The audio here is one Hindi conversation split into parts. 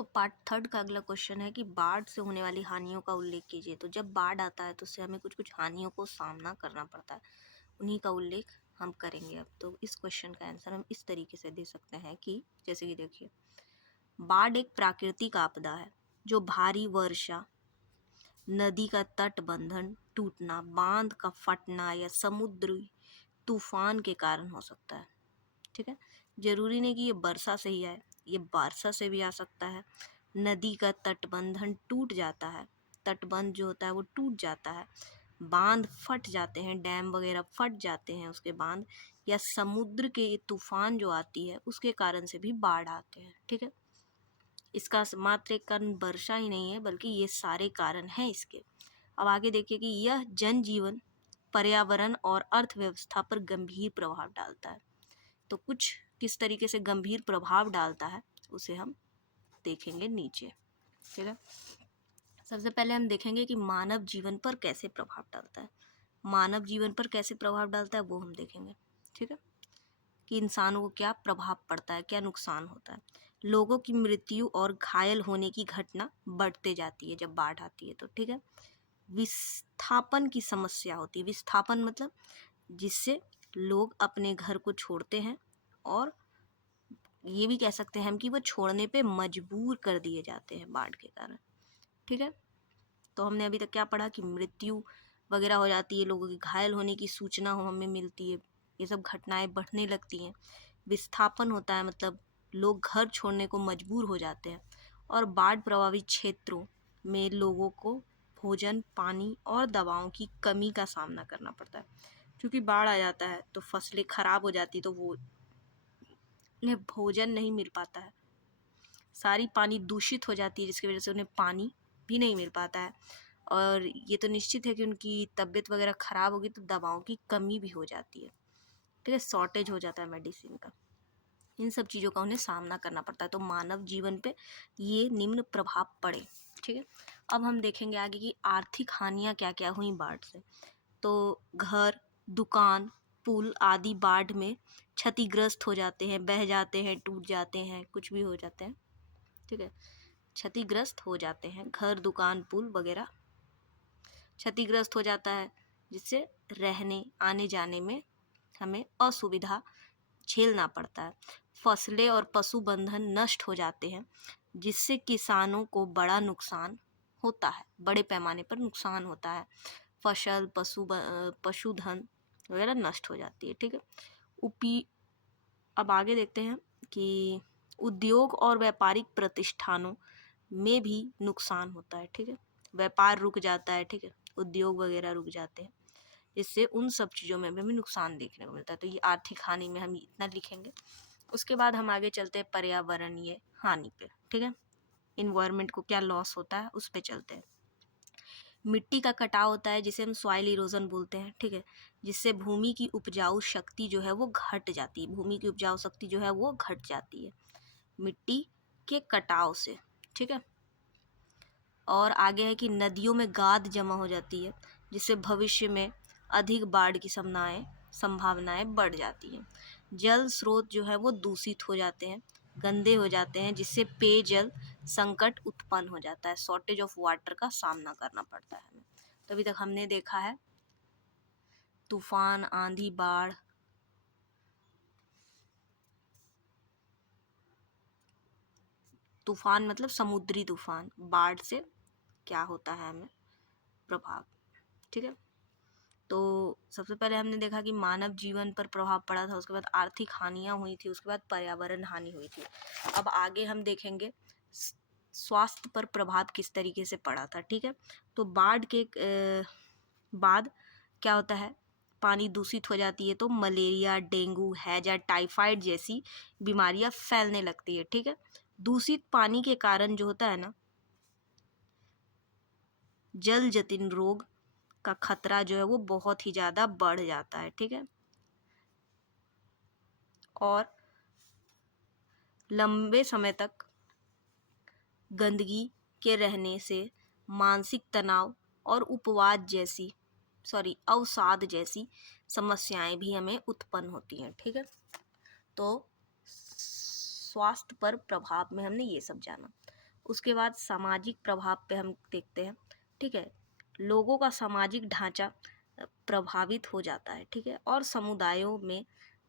तो पार्ट थर्ड का अगला क्वेश्चन है कि बाढ़ से होने वाली हानियों का उल्लेख कीजिए। तो जब बाढ़ आता है तो उससे हमें कुछ कुछ हानियों को सामना करना पड़ता है, उन्हीं का उल्लेख हम करेंगे। अब तो इस क्वेश्चन का आंसर हम इस तरीके से दे सकते हैं कि जैसे कि देखिए, बाढ़ एक प्राकृतिक आपदा है जो भारी वर्षा, नदी का तटबंधन टूटना, बांध का फटना या समुद्री तूफान के कारण हो सकता है। ठीक है, जरूरी नहीं कि ये वर्षा से ही आए, ये वर्षा से भी आ सकता है। नदी का तटबंधन टूट जाता है, तटबंध जो होता है वो टूट जाता है, बांध फट जाते हैं, डैम वगैरह फट जाते हैं उसके बांध, या समुद्र के ये तूफान जो आती है उसके कारण से भी बाढ़ आते हैं। ठीक है, इसका मात्र एक कारण वर्षा ही नहीं है बल्कि ये सारे कारण हैं इसके। अब आगे देखिए कि यह जनजीवन, पर्यावरण और अर्थव्यवस्था पर गंभीर प्रभाव डालता है। तो कुछ किस तरीके से गंभीर प्रभाव डालता है उसे हम देखेंगे नीचे। ठीक है, सबसे पहले हम देखेंगे कि मानव जीवन पर कैसे प्रभाव डालता है। मानव जीवन पर कैसे प्रभाव डालता है वो हम देखेंगे। ठीक है, कि इंसानों को क्या प्रभाव पड़ता है, क्या नुकसान होता है। लोगों की मृत्यु और घायल होने की घटना बढ़ते जाती है जब बाढ़ आती है तो। ठीक है, विस्थापन की समस्या होती है। विस्थापन मतलब जिससे लोग अपने घर को छोड़ते हैं, और ये भी कह सकते हैं हम कि वो छोड़ने पे मजबूर कर दिए जाते हैं बाढ़ के कारण। ठीक है, तो हमने अभी तक क्या पढ़ा कि मृत्यु वगैरह हो जाती है, लोगों की घायल होने की सूचना हो हमें मिलती है, ये सब घटनाएं बढ़ने लगती हैं। विस्थापन होता है मतलब लोग घर छोड़ने को मजबूर हो जाते हैं, और बाढ़ प्रभावित क्षेत्रों में लोगों को भोजन, पानी और दवाओं की कमी का सामना करना पड़ता है। क्योंकि बाढ़ आ जाता है तो फसलें खराब हो जाती, तो वो उन्हें भोजन नहीं मिल पाता है, सारी पानी दूषित हो जाती है जिसकी वजह से उन्हें पानी भी नहीं मिल पाता है, और ये तो निश्चित है कि उनकी तबीयत वगैरह ख़राब होगी तो दवाओं की कमी भी हो जाती है। ठीक है, शॉर्टेज हो जाता है मेडिसिन का, इन सब चीज़ों का उन्हें सामना करना पड़ता है। तो मानव जीवन पे ये निम्न प्रभाव पड़े। ठीक है, अब हम देखेंगे आगे कि आर्थिक हानियाँ क्या क्या हुई बाढ़ से। तो घर, दुकान, पुल आदि बाढ़ में क्षतिग्रस्त हो जाते हैं, बह जाते हैं, टूट जाते हैं, कुछ भी हो जाते हैं। ठीक है, क्षतिग्रस्त हो जाते हैं, घर, दुकान, पुल वगैरह क्षतिग्रस्त हो जाता है, जिससे रहने आने जाने में हमें असुविधा झेलना पड़ता है। फसलें और पशुबंधन नष्ट हो जाते हैं, जिससे किसानों को बड़ा नुकसान होता है, बड़े पैमाने पर नुकसान होता है। फसल, पशुधन वगैरह नष्ट हो जाती है। ठीक है, उपी अब आगे देखते हैं कि उद्योग और व्यापारिक प्रतिष्ठानों में भी नुकसान होता है। ठीक है, व्यापार रुक जाता है। ठीक है, उद्योग वगैरह रुक जाते हैं, इससे उन सब चीज़ों में भी हमें नुकसान देखने को मिलता है। तो ये आर्थिक हानि में हम इतना लिखेंगे। उसके बाद हम आगे चलते हैं पर्यावरणीय हानि पे। ठीक है, इन्वायरमेंट को क्या लॉस होता है उस पे चलते हैं। मिट्टी का कटाव होता है जिसे हम सॉइल इरोजन बोलते हैं। ठीक है, जिससे भूमि की उपजाऊ शक्ति जो है वो घट जाती है, भूमि की उपजाऊ शक्ति जो है वो घट जाती है मिट्टी के कटाव से। ठीक है, और आगे है कि नदियों में गाद जमा हो जाती है, जिससे भविष्य में अधिक बाढ़ की संभावनाएं बढ़ जाती हैं। जल स्रोत जो है वो दूषित हो जाते हैं, गंदे हो जाते हैं, जिससे पेयजल संकट उत्पन्न हो जाता है, शॉर्टेज ऑफ वाटर का सामना करना पड़ता है हमें। तो अभी तक हमने देखा है तूफान, आंधी, बाढ़, तूफान मतलब समुद्री तूफान, बाढ़ से क्या होता है हमें प्रभाव। ठीक है, तो सबसे पहले हमने देखा कि मानव जीवन पर प्रभाव पड़ा था, उसके बाद आर्थिक हानियाँ हुई थी, उसके बाद पर्यावरण हानि हुई थी। अब आगे हम देखेंगे स्वास्थ्य पर प्रभाव किस तरीके से पड़ा था। ठीक है, तो बाढ़ के बाद क्या होता है, पानी दूषित हो जाती है तो मलेरिया, डेंगू, हैजा, टाइफाइड जैसी बीमारियां फैलने लगती है। ठीक है, दूषित पानी के कारण जो होता है ना, जल जनित रोग का खतरा जो है वो बहुत ही ज़्यादा बढ़ जाता है। ठीक है, और लंबे समय तक गंदगी के रहने से मानसिक तनाव और अवसाद जैसी समस्याएं भी हमें उत्पन्न होती हैं। ठीक है, तो स्वास्थ्य पर प्रभाव में हमने ये सब जाना। उसके बाद सामाजिक प्रभाव पे हम देखते हैं, ठीक है। लोगों का सामाजिक ढांचा प्रभावित हो जाता है, ठीक है, और समुदायों में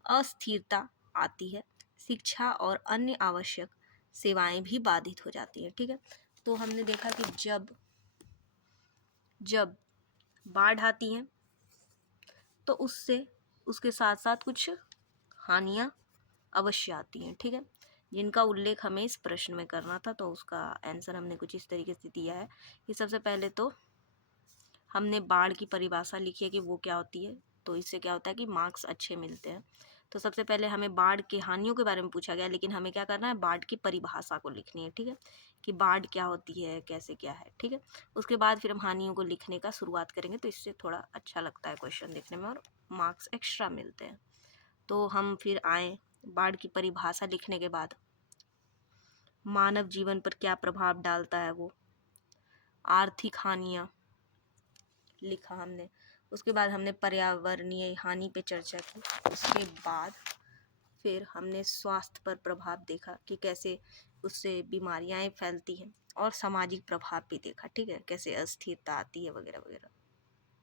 अस्थिरता आती है, शिक्षा और अन्य आवश्यक सेवाएं भी बाधित हो जाती हैं, ठीक है। तो हमने देखा कि जब बाढ़ आती है तो उससे उसके साथ साथ कुछ हानियां अवश्य आती हैं, ठीक है, जिनका उल्लेख हमें इस प्रश्न में करना था। तो उसका आंसर हमने कुछ इस तरीके से दिया है कि सबसे पहले तो हमने बाढ़ की परिभाषा लिखी है कि वो क्या होती है। तो इससे क्या होता है कि मार्क्स अच्छे मिलते हैं। तो सबसे पहले हमें बाढ़ की हानियों के बारे में पूछा गया, लेकिन हमें क्या करना है, बाढ़ की परिभाषा को लिखनी है, ठीक है, कि बाढ़ क्या होती है, कैसे क्या है, ठीक है। उसके बाद फिर हम हानियों को लिखने का शुरुआत करेंगे, तो इससे थोड़ा अच्छा लगता है क्वेश्चन देखने में और मार्क्स एक्स्ट्रा मिलते हैं। तो हम फिर आए बाढ़ की परिभाषा लिखने के बाद, मानव जीवन पर क्या प्रभाव डालता है वो, आर्थिक हानियाँ लिखा हमने। उसके बाद हमने पर्यावरणीय हानि पे चर्चा की। उसके बाद फिर हमने स्वास्थ्य पर प्रभाव देखा कि कैसे उससे बीमारियां फैलती हैं, और सामाजिक प्रभाव भी देखा, ठीक है, कैसे अस्थिरता आती है वगैरह वगैरह।